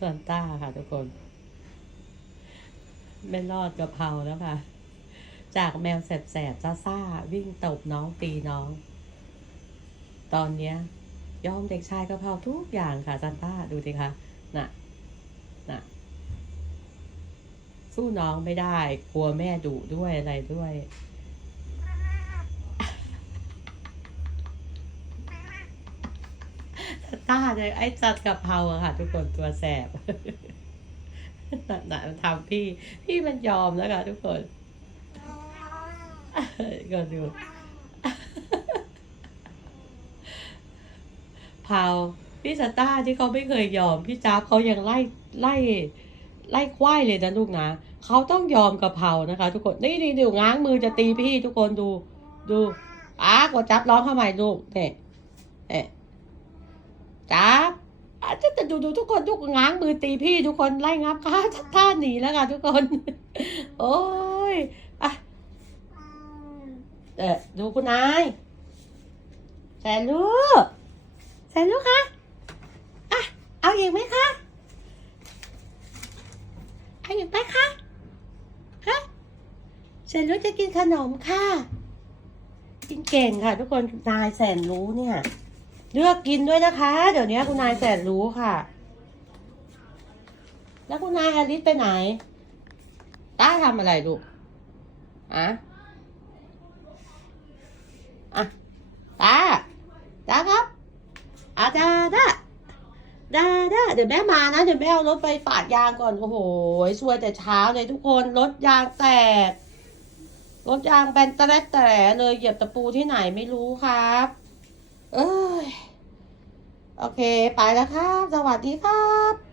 ซันต้าค่ะทุกคน ไม่รอดกะเพราแล้วค่ะ จากแมวแสบๆซ่าๆวิ่งตบน้องตีน้อง ตอนเนี้ยยอมเด็กชายกะเพราทุกอย่างค่ะซันต้าดูสิคะน่ะน่ะ สู้น้องไม่ได้ กลัวแม่ดุด้วยอะไรด้วย ต้าเลย ไอ้จัดกะเพราอะค่ะ ทุกคนตัวแสบน่ะทำพี่ พี่มันยอมแล้วค่ะทุกคนก็ดูเผาพี่สตาที่เขาไม่เคยยอม พี่จ้าบเขายังไล่ไล่ไล่ควายเลยนะลูกนะเขาต้องยอมกะเพรานะคะ ทุกคนนี่นี่ดูง้างมือจะตีพี่ทุกคนดูดูอ้ากดจับร้องเข้ามาลูกเนี่ยเนี่ย จับอะจะจะดูดูทุกคนทุกง้างมือตีพี่ทุกคนไล่งับขาท่าหนีแล้วค่ะทุกคน โอ้ยอะเออดูคุณนายแสนลูกแสนลูกคะอะเอาอีกไหมคะเอาอีกไหมคะฮะแสนรู้จะกินขนมค่ะ กินเก่งค่ะ ทุกคนนายแสนรู้เนี่ย เลือกกินด้วยนะคะ เดี๋ยวนี้คุณนายแสนรู้ค่ะ แล้วคุณนายอลิสไปไหน ต้าทำอะไรลูกอะอะตาตาครับอาดาดาดาดาเดี๋ยวแม่มานะ เดี๋ยวแม่เอารถไปปาดยางก่อน โอ้โหช่วยแต่เช้าเลยทุกคน รถยางแตก รถยางแบนตะแลดแต่เลย เหยียบตะปูที่ไหนไม่รู้ครับ เอ้ย โอเค ไปแล้วครับ สวัสดีครับ